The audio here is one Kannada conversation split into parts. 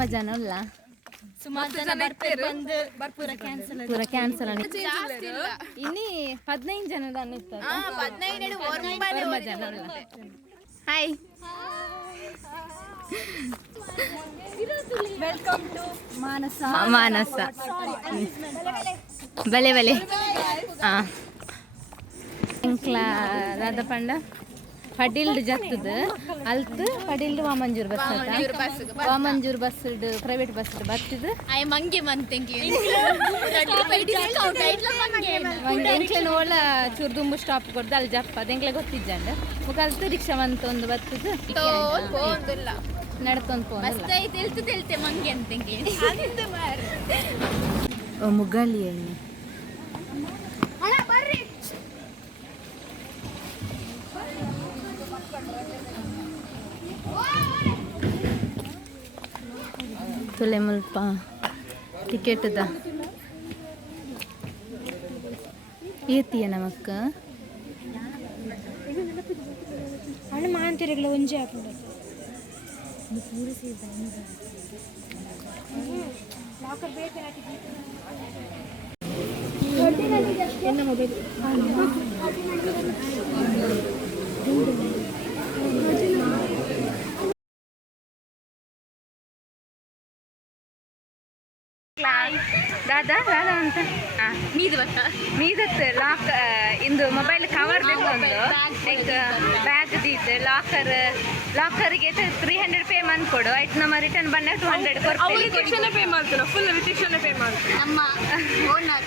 ವರ್ಮ ಜನ ಅಲ್ಲ. ಸುಮಾರು ಜನ ಬರ್ತಾರೆ ಬಂದು ಪೂರ ಕ್ಯಾನ್ಸಲ್ ಪೂರ ಕ್ಯಾನ್ಸಲ್ ಇನ್ನಿ ಹದಿನೈದು ಜನ ಅಲ್ಲ hi welcome to Manasa Manasa ಬಲೆ ಬಲೆ. ಹಾಂ ಎಂಕ್ಲ ರಾಧ ಪಂಡ. ಪಡಿಲ್ಡ್ ಜತ್ತದ ಅಲ್ತ್ ಪಡಿಲ್ಡ್ Vamanjoor bus Vamanjoor bus private bus ಬರ್ತದ. ಆಯ್ ಮಂಗೆ ಮಂತೆಂಗಿ ಒಂದು ಎಂಕ್ಲೆನ ಓಲ ಚೂರು ದುಂಬು ಸ್ಟಾಪ್ ಕೊಡ್ದು ಅಲ್ಲಿ ಜಪ್ಪ. ಅದೆಂಕ್ಲೆ ಎಂಕ್ಲೆ ಗೊತ್ತಿಜ್ಜಂಡ. ಮುಖಲ್ತು ರಿಕ್ಷಾ ಮಂತ್ ಒಂದು ಬರ್ತದ. ನಡ್ಕೊಂಡ್ ಫೋನ್ ಮಂಗೆ ಅಂತೆಂಗಿ ಮುಗಾಲಿ ಎಣ್ಣೆ. ತುಲೆ ಮುಲ್ಪ ಟಿಕೆಟ್ದ ಏತಿಯ ನಮಕ್ಕ ಹಣ ಮಾಂತಿರಗಳ ಒಂಜಿ ಹಾಕೊಂಡು ದಾದಾ ದಾದಾ ಅಂತ. ಮೀದು ಅಂತ ಮೀದತ್ ಲಾಕ್ ಇಂದು ಮೊಬೈಲ್ ಕವರ್ ಒಂದು ಲೈಕ್ ಬ್ಯಾಗ್ ದೀತೆ ಲಾಕರ್ ಲಾಕರ್ಗೆ ತ್ರೀ ಹಂಡ್ರೆಡ್ ಪೇ ಮಂತ್ ಕೊಡು. ಆಯ್ತು ನಮ್ಮ ರಿಟರ್ನ್ ಬಂದ ಟೂ ಹಂಡ್ರೆಡ್ ಕೊಡ್ತೀವಿ ಪೇ ಮಾಡ್ತಾರೆ ಫುಲ್ ರಿಟಿಕ್ಷನ್ ಪೇ ಮಾಡ್ತಾರೆ ನಮ್ಮ ಓನರ್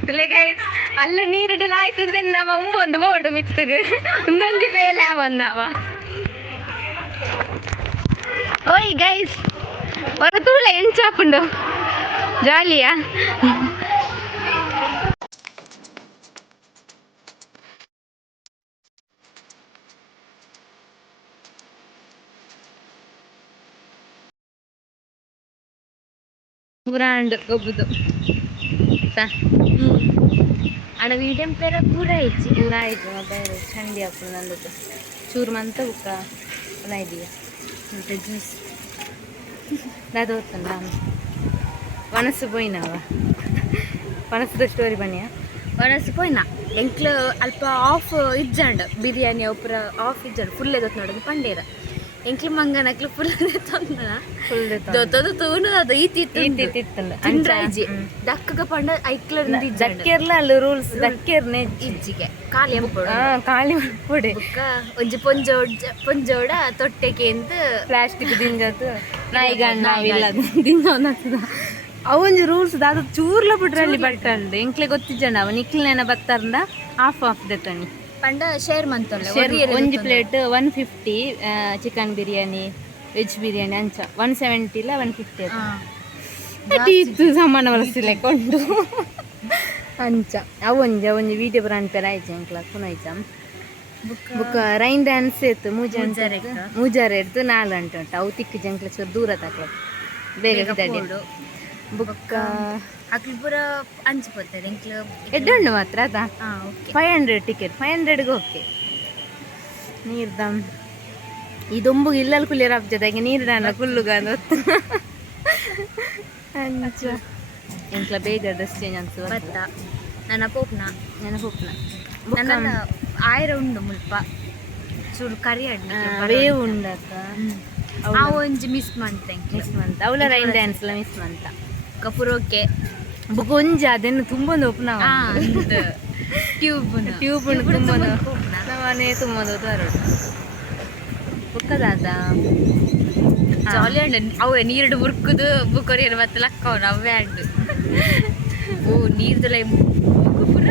ಅಂಚದಾಲಿಜ್ಜಿ ಅಲ್ಲ ನೀರಿಡಲ ಆಯ್ತದ್ರೆ ನಮ್ಮ ಅಮ್ಮ ಒಂದು ಬೋರ್ಡ್ ಮಿತ್ತದು ಒಂದೊಂದು ಬೇಲೆ ಬಂದವ ಓಯ್ ಗೈಸ್ ಹೊರತೂಳ ಎಂಚಾಪುಂಡು ಜಾಲಿಯಾ ಬ್ರಾಂಡ್ ಒಬ್ಬದು ಆಡ ಮೀಡಿಯಂ ಪೇರ ಪೂರ ಇಚ್ಚಿ ಪೂರ ಆಯ್ತು ಮೊಬೈಲ್ ಚಂಡಿ ಹಾಕು ನಂದದ್ದು ಚೂರು ಮಂತ ಉಕ್ಕ ಇದೆಯಾ ಮತ್ತೆ ಜ್ಯೂಸ್ ಅದು ಓದ್ತಾನೆ ನಾನು. ವನಸ್ಸು ಪೋಯಿನವ ವನಸ್ಸದ ಸ್ಟೋರಿ ಬನ್ನಿಯಾ? ವನಸ್ ಪೋಯ್ನ. ಎಂಕ್ಲು ಅಲ್ಪ ಆಫ್ ಇಜ್ಜಂಡ್. ಬಿರಿಯಾನಿ ಒಪ್ಪರ ಆಫ್ ಇಜ್ಜಂಡ್. ಫುಲ್ ಎದತ್ ನೋಡೋದು ಪಂಡೇರ. ಎಂಕ್ಲ ಮಂಗನಕ್ಲ ಫುಲ್ ತೊಂದನ ದೊತ್ತದು ತೂನು ಅದು ಈತಿತ್ತು ಇತ್ತಿತ್ತಲ್ಲ ತಿಂಡ್ರಾಯ್ಜಿ ದಕ್ಕಗ ಪಂಡ ಐಕ್ಲ ದಕ್ಕಿರ್ಲ ಅಲ್ಲಿ ರೂಲ್ಸ್ ದಕ್ಕೆರ್ನೆ ಇಜ್ಜಿಗೆ. ಕಾಲಿ ಎಂಪುಡು ಕಾಲಿ ಕಾಳಿ ಪುಡಿ ಬೊಕ್ಕ ಒಂಜಿ ಪೊಂಜೋಡ್ ಪೊಂಜೋಡ ತೊಟ್ಟೆಗೆ ಅಂತ ಪ್ಲಾಸ್ಟಿಕ್ ದಿಂಜತ್ತು ನಾಯಿಗಣ್ಣ ಇಲ್ಲ ದಿಂಜ ಒಂದಾಗ್ತದ ಅವೊಂದು ರೂಲ್ಸ್ ದಾದ ಚೂರ್ಲ ಬಿಟ್ರಲ್ಲಿ ಬಟ್ಟಂದು ಎಂಕ್ಲೆ ಗೊತ್ತಿಜ್ಜಂಡ ಅವ ನಿಕ್ಲೆನ ಬತ್ತಾರಂದ ಆಫ್ ಆಫ್ ದೆತ್ತನಿ ಪಂಡ ಶೇರ್ ಮಂತೊಲ್ಲೆ ಒಂಜಿ plate one fifty chicken biryani veg biryani ಅಂಚ. ಒನ್ ಸೆವೆಂಟಿ ಇಲ್ಲ ಒನ್ ಫಿಫ್ಟಿ ಇತ್ತು ಸಮಾನ ಕೊಂಡು. ಅಂಚ. ಅವೊಂಜಿ ಒಂಜಿ ವಿಡಿಯೋ ಬರಾನ್ಪೇರ ಆಯ್ತು ಎಂಕ್ಲ ಕುನಾಯ್ತ ಬುಕ್ಕ ರೈನ್ ಡ್ಯಾನ್ಸ್ ಇತ್ತು ಮೂಜಾರೆ ಮೂಜಾರೆ ಇತ್ತು. ನಾಲ್ ಗಂಟೆ ಉಂಟು. ಅವು ತಿಕ್ಕಿ ಜಂಕ್ಲ ಚೂರು ದೂರ ತಕ್ಲ ಬೇಗ ಬುಕ್ಕ. ಅಕ್ಲಿಪುರ ಅಂಚು ಬರ್ತದೆ ಎಂಕ್ಲ ಎಡ್ಡಣ್ಣು ಮಾತ್ರ ಅದಾ ಫೈವ್ ಹಂಡ್ರೆಡ್ ಟಿಕೆಟ್ ಫೈವ್ ಹಂಡ್ರೆಡ್ಗೆ ಓಕೆ ನೀರ್ದ ಇದೊಂಬು ಇಲ್ಲಲ್ಲಿ ಕುಲಿಯರ್ ಆಗ್ತದಾಗೆ ನೀರಿನ ಕುಲ್ಲುಗಾದ ಅಂಚ ಎಂಕ್ಲ ಬೇಗ ಡ್ರೆಸ್ ಚೇಂಜ್ ಅನ್ಸುವ ಬತ್ತ ನನ್ನ ಪೋಪ್ನ ನನ್ನ ಪೋಪ್ನ ನನ್ನ ಆಯ್ರ ಉಂಡು ಮುಲ್ಪ. ಚೂರು ಕರಿ ಅಡ್ಡ ಬೇವು ಉಂಡತ್ತ ಆ ಮಿಸ್ ಮಂತ್ ಮಿಸ್ ಮಂತ. ಅವಳ ರೈನ್ ಡ್ಯಾನ್ಸ್ ಮಿಸ್ ಮಂತ. ಕಪುರೋಕೆ. ಬುಕ್ ಒಂಜಿ ಅದನ್ನು ತುಂಬೊಂದು ಓಪನ್ ಟ್ಯೂಬ್ ಟ್ಯೂಬ್ ಉಂಡು ತುಂಬೊಂದು. ನಮ್ಮನೆ ತುಂಬೊಂದು ತರೋಡು ಬುಕ್ಕದಾದ ಜಾಲಿ ಅಂಡ್ ಅವು ನೀರ್ಡು ಮುರ್ಕುದು ಬುಕ್ಕೊರಿಯರ್ ಮತ್ತೆ ಲಕ್ಕ ಅವನು ಅವೇ ಓ ಓ ನೀರ್ದಲ್ಲ ಪುರ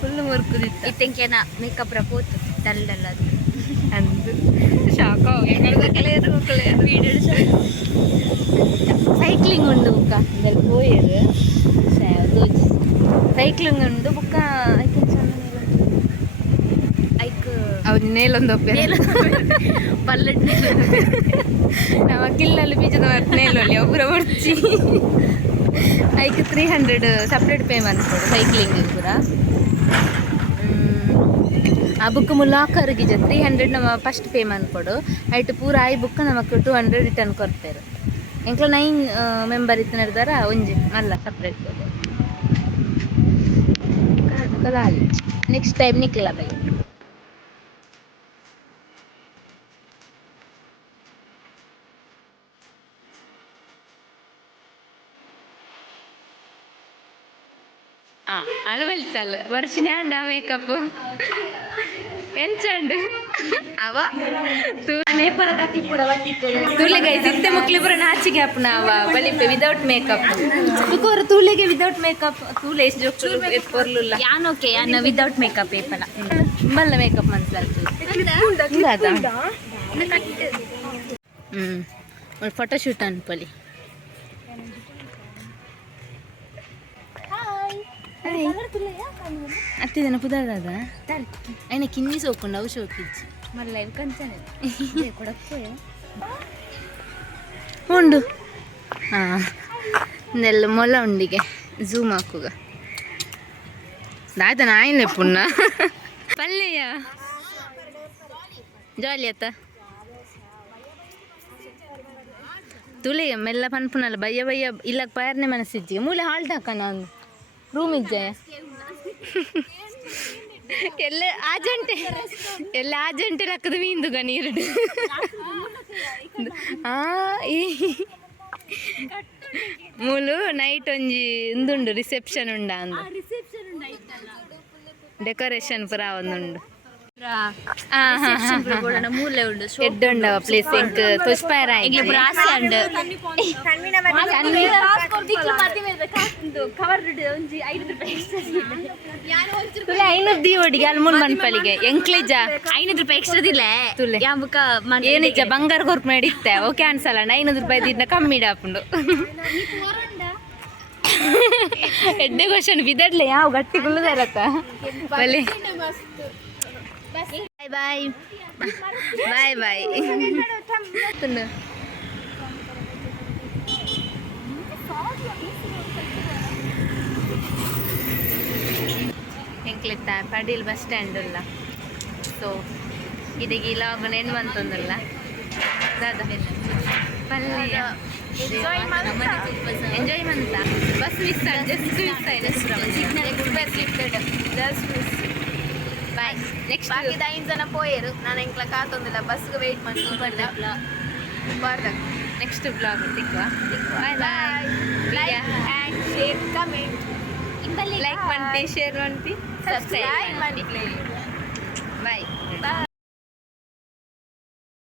ಫುಲ್ ಮುರ್ಕುದಿತ್ತು. ಇತ್ತಂಕೇನ ಮೇಕಪ್ ರ ಪೋತು. ಡಲ್ ಡಲ್ ಅದು. ಅಂದು ಶಾಕ್ ಸೈಕ್ಲಿಂಗ್ ಉಂಡು ಬುಕ್ಕ ಇದರಲ್ಲಿ ಪೋಯರು ಸೈಕ್ಲಿಂಗ್ ಉಂಡು ಬುಕ್ಕ ಐಕ್ ಅವ್ರು ನೇಲೊಂದು ಒಪ್ಪೆ ಪಲ್ಲಟ್ ನಮ್ಮ ಕಿಲ್ನಲ್ಲಿ ಬೀಜದ ಮರ ನೇಲೊಲ್ಲಿ ಒಬ್ಬರ ಹೊಡ್ಚಿ ಐಕ್ ತ್ರೀ ಹಂಡ್ರೆಡ್ ಸಪ್ರೇಟ್ ಪೇ ಮಾಡ್ಕೊಡು ಸೈಕ್ಲಿಂಗ್ ಪೂರ ಆ ಬುಕ್ ಮುಲಾಕರ್ ಗಿಜ ತ್ರೀ ಹಂಡ್ರೆಡ್ ನಮ್ಮ ಫಸ್ಟ್ ಪೇ ಕೊಡು. ಐಟ್ ಪೂರ ಆಯ್ ಬುಕ್ ನಮಗೆ ಟು ಹಂಡ್ರೆಡ್ ರಿಟರ್ನ್ ಕೊಡ್ತೇವೆ ಎಂಕ್ಲ ನೈನ್ ಮೆಂಬರ್ ಇತ್ತು ನಡೆದಾರ, ಒಂಜಿ, ಅಲ್ಲ ಸಪ್ರೇಟ್ ನೆಕ್ಸ್ಟ್ ಟೈಮ್ ನಿಕ್ಲ ಬೈ. ആ അത് വലിച്ചല്ല വർഷിനാണ്ട മേക്കപ്പ് ಎಂಚಂಡು ಅವ ತೂಲೆಗೆ ಸಿತ್ತೆ ಮುಕ್ಲಿ ಪುರ ನಾಚಿಗೆ ಅಪ್ಪನ ಅವ ಬಲಿಪೆ ವಿದೌಟ್ ಮೇಕಪ್ ತುಕೋರು ತೂಲೆಗೆ ವಿದೌಟ್ ಮೇಕಪ್ ತೂಲೆ ಎಷ್ಟು ಜೋಕ್ಲು ಎತ್ಕೊರ್ಲಿಲ್ಲ ಯಾನೋಕೆ ಯಾನ ವಿದೌಟ್ ಮೇಕಪ್ ಏಪಲ ಮಲ್ಲ ಮೇಕಪ್ ಮನ್ಸಲ್ತು ಹ್ಞೂ ಫೋಟೋ ಶೂಟ್ ಅನ್ಪಲಿ ಅತ್ತಿದನ ಪುದಾದ అయిన కింది సోకుండా అవి షోకిచ్చి మళ్ళీ లైవ్ కంచానే కొడకే ಉಂಡು ಹಾಂ ನೆಲ್ಲ ಮೊಲ ಉಂಡಿಗೆ ಝೂಮ್ ಹಾಕುಗ ದಾಯ್ತ ನಾಯಿನ ಪುಣ್ಣ ಪಲ್ಲೆಯ ಜಾಲಿ ಅತ್ತ ತುಳಿಯ ಮೆಲ್ಲ ಪನ್ಪುನಲ್ಲ ಬಯ್ಯ ಬಯ್ಯ ಇಲ್ಲಕ್ಕೆ ಪಯರ್ನೆ ಮನಸ್ಸಿಜ್ಜಿಗೆ ಮೂಲೆ ಹಾಲ್ಟ್ ಹಾಕ ನಾನು ರೂಮ್ ಇಜ್ಜಯ ಎಲ್ಲ ಆಜಂಟೆ ಎಲ್ಲ ಆಜಂಟೆ ರಕ್ಕದ ಮೀಂದುಗ ನೀರು ಆ ಈ ಮೂಲು ನೈಟ್ ಒಂಜಿ ಇಂದುಂಡು ರಿಸೆಪ್ಷನ್ ಉಂಡ ಅಂದು. ಡೆಕೋರೇಷನ್ ಪುರ ಒಂದುಂಡು ಮೂಲೆ ಉಂಡು ಎಡ್ಡುಂಡವ ಪ್ಲೇಸ್ ಎಂಕ್ ತುಷ್ಪಾರ ಎಂಗ್ಲ ಬ್ರಾಸಿ ಅಂಡ್ ಕವರ್ ಒಂಜಿ ಐದು ರೂಪಾಯಿ ಐನೂರು ದೀವಡಿಗೆ ಅಲ್ಲಿ ಮುಲ್ ಮನ್ಪಲಿಗೆ ಎಂಕ್ಲಿಜ. ಐನೂರು ರೂಪಾಯಿ ಎಕ್ಸ್ಟ್ರಾ ದಿಲ್ಲ? ತುಲೆ. ಯಾಂಬುಕ ಏನಿಜ ಬಂಗಾರ ಕೊರ್ಪು ಮಾಡಿತ್ತೆ ಓಕೆ ಅನ್ಸಲ್ಲ ಐನೂರು ರೂಪಾಯಿ ದಿನ ಕಮ್ಮಿ ಡಾಪುಂಡು ಎಡ್ಡೆ ಕ್ವಶನ್ ಬಿದಡ್ಲೆ ಯಾವ ಗಟ್ಟಿ ಗುಲ್ಲದಾರತ್ತ ಬಲೆ ಬಾಯ್ ಬಾಯ್ ಬಾಯ್ ಬಾಯ್ ಎಂಕ್ಲೆತ್ತ ಪಡೀಲ್ ಬಸ್ ಸ್ಟ್ಯಾಂಡ್ ಉಲ್ಲ ಸೊ ಇದೀಗ ಇಲಾಗ ನೆನ್ ಬಂತಂದಲ್ಲ ದಾದ ಪಲ್ಯ ಎಂಜಾಯ್ ಮಂತ ಬಸ್ ಮಿಸ್ ಜಸ್ಟ್ ಮಿಸ್ ಆಯ್ತು ಜಸ್ಟ್ ಮಿಸ್ ನೆಕ್ಸ್ಟ್ ಬಾಕಿದ ಐದು ಜನ ಪೋಯರು ನಾನು ಎಂಕ್ಲ ಕಾತೊಂದಿಲ್ಲ ಬಸ್ಗೆ ವೆಯ್ಟ್ ಮಾಡಿ ಬಂದೆ ಬರ್ದ next blog ಸಿಕ್ಕುವ bye bye like and share comment like ಮಾಡಿ ಶೇರ್ ಮಾಡಿ ಸಬ್ಸ್ಕ್ರೈಬ್ ಮಾಡಿ ಬಾಯ್ ಬಾಯ್